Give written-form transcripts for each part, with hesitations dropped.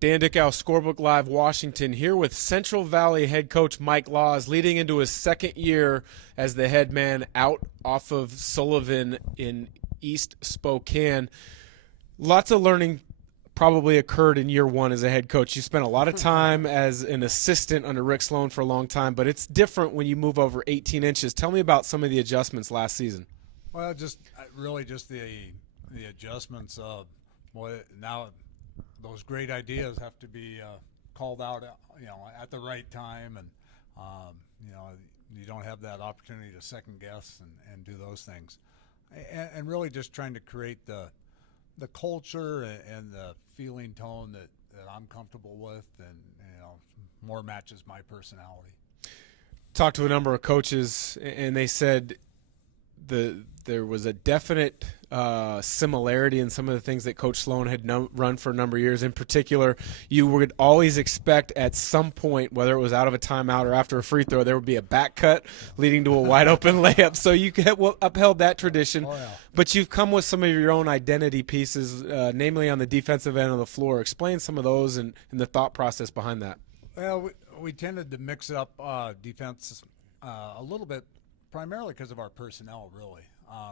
Dan Dickau, Scorebook Live Washington, here with Central Valley head coach Mike Laws, leading into his second year as the head man out off of Sullivan in East Spokane. Lots of learning probably occurred in year one as a head coach. You spent a lot of time as an assistant under Rick Sloan for a long time, but it's different when you move over 18 inches. Tell me about some of the adjustments last season. Well, just the adjustments of now those great ideas have to be called out, at the right time, and you don't have that opportunity to second guess and do those things, and really just trying to create the culture and the feeling tone that I'm comfortable with, and more matches my personality. Talked to a number of coaches, and they said there was a definite similarity in some of the things that Coach Sloan had run for a number of years. In particular, you would always expect at some point, whether it was out of a timeout or after a free throw, there would be a back cut leading to a wide open layup. So you upheld that tradition. Oh, yeah. But you've come with some of your own identity pieces, namely on the defensive end of the floor. Explain some of those and the thought process behind that. Well, we tended to mix up defense a little bit, primarily because of our personnel, really,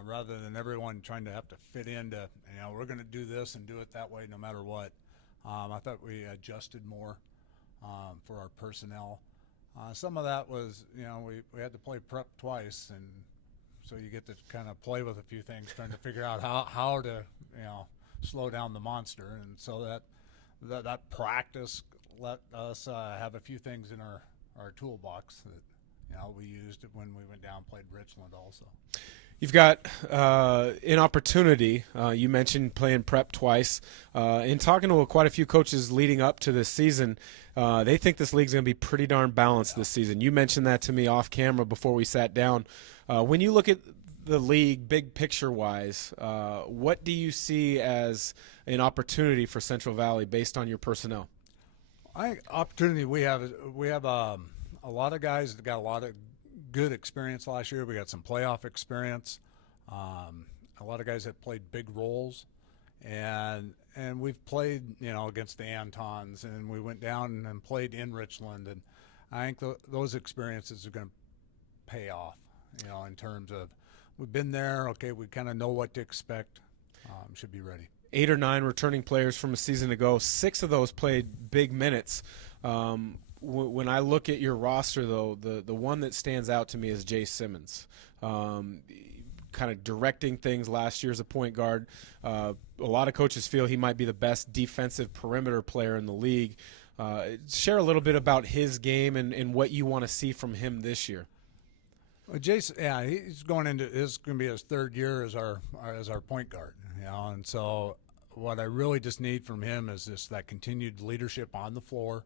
rather than everyone trying to have to fit into, we're going to do this and do it that way no matter what. I thought we adjusted more for our personnel. Some of that was, we had to play prep twice, and so you get to kind of play with a few things, trying to figure out how to, slow down the monster. And so that practice let us have a few things in our toolbox that we used it when we went down and played Richland also. You've got an opportunity. You mentioned playing prep twice. In talking to quite a few coaches leading up to this season, they think this league's going to be pretty darn balanced this season. You mentioned that to me off camera before we sat down. When you look at the league big picture-wise, what do you see as an opportunity for Central Valley based on your personnel? Opportunity we have a lot of guys that got a lot of good experience last year. We got some playoff experience. A lot of guys that played big roles, and we've played against the Antons, and we went down and played in Richland, and I think those experiences are going to pay off. In terms of we've been there. Okay, we kind of know what to expect. Should be ready. 8 or 9 returning players from a season ago. 6 of those played big minutes. When I look at your roster, though, the one that stands out to me is Jay Simmons. Kind of directing things last year as a point guard. A lot of coaches feel he might be the best defensive perimeter player in the league. Share a little bit about his game and what you want to see from him this year. Well, Jason, he's going into this going to be his third year as our point guard, and so what I really just need from him is just that continued leadership on the floor.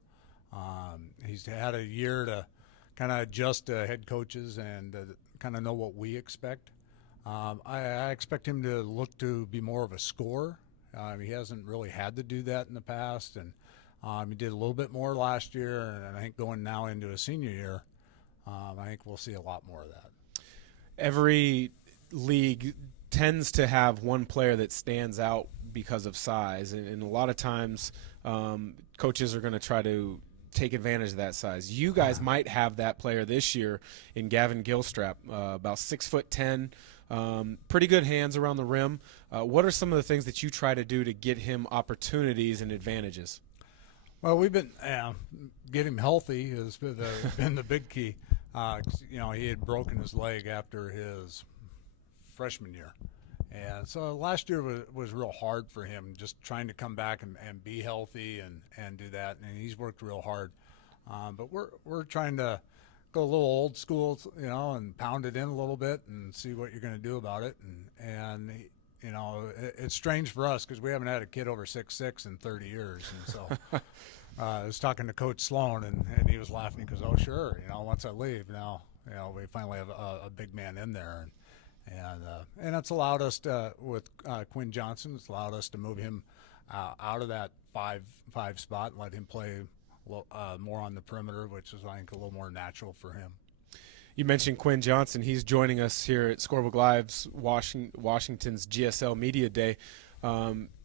He's had a year to kind of adjust to head coaches and kind of know what we expect. I expect him to look to be more of a scorer. He hasn't really had to do that in the past, and he did a little bit more last year, and I think going now into his senior year, I think we'll see a lot more of that. Every league tends to have one player that stands out because of size, and a lot of times coaches are going to try to take advantage of that size. You guys might have that player this year in Gavin Gilstrap, about 6'10", pretty good hands around the rim. What are some of the things that you try to do to get him opportunities and advantages? Well, we've been get him healthy has been the big key. He had broken his leg after his freshman year, and so last year was real hard for him, just trying to come back and be healthy and do that. And he's worked real hard, but we're trying to go a little old school, and pound it in a little bit and see what you're going to do about it. And it's strange for us because we haven't had a kid over 6'6" in 30 years, and so. I was talking to Coach Sloan, and he was laughing. He goes, "Oh, sure. Once I leave, now, we finally have a big man in there, and it's allowed us to with Quinn Johnson. It's allowed us to move him out of that five spot and let him play more on the perimeter, which is I think a little more natural for him." You mentioned Quinn Johnson. He's joining us here at Scorebook Live's Washington's GSL Media Day.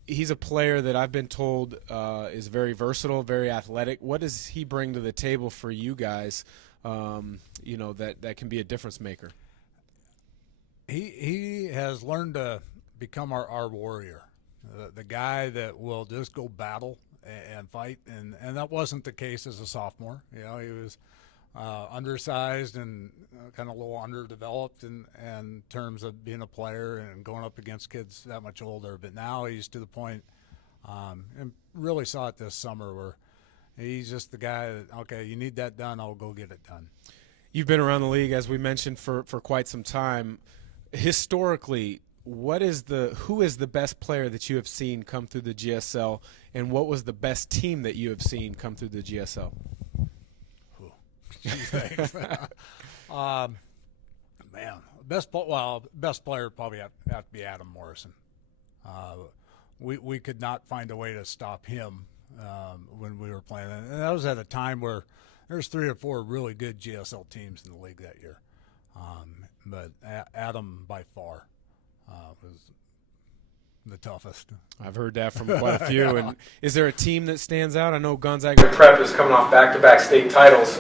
he's a player that I've been told is very versatile, very athletic. What does he bring to the table for you guys, that can be a difference maker? He has learned to become our warrior, the guy that will just go battle and fight, and that wasn't the case as a sophomore. He was undersized and kind of a little underdeveloped in terms of being a player and going up against kids that much older. But now he's to the point, and really saw it this summer, where he's just the guy that, okay, you need that done, I'll go get it done. You've been around the league, as we mentioned, for quite some time. Historically, who is the best player that you have seen come through the GSL, and what was the best team that you have seen come through the GSL? Thanks. Man, best player probably have to be Adam Morrison. We could not find a way to stop him when we were playing, and that was at a time where there's 3 or 4 really good GSL teams in the league that year. But Adam by far was the toughest. I've heard that from quite a few. And is there a team that stands out? I know Gonzaga Prep is coming off back-to-back state titles.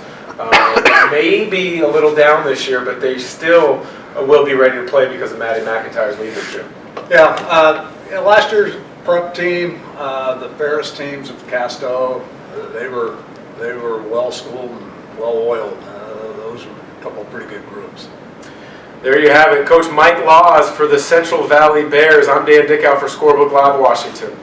May be a little down this year, but they still will be ready to play because of Maddie McIntyre's leadership. Yeah, last year's prep team, the Ferris teams of Casto, they were well schooled and well oiled. Those were a couple of pretty good groups. There you have it. Coach Mike Laws for the Central Valley Bears. I'm Dan Dickau for Scorebook Live Washington.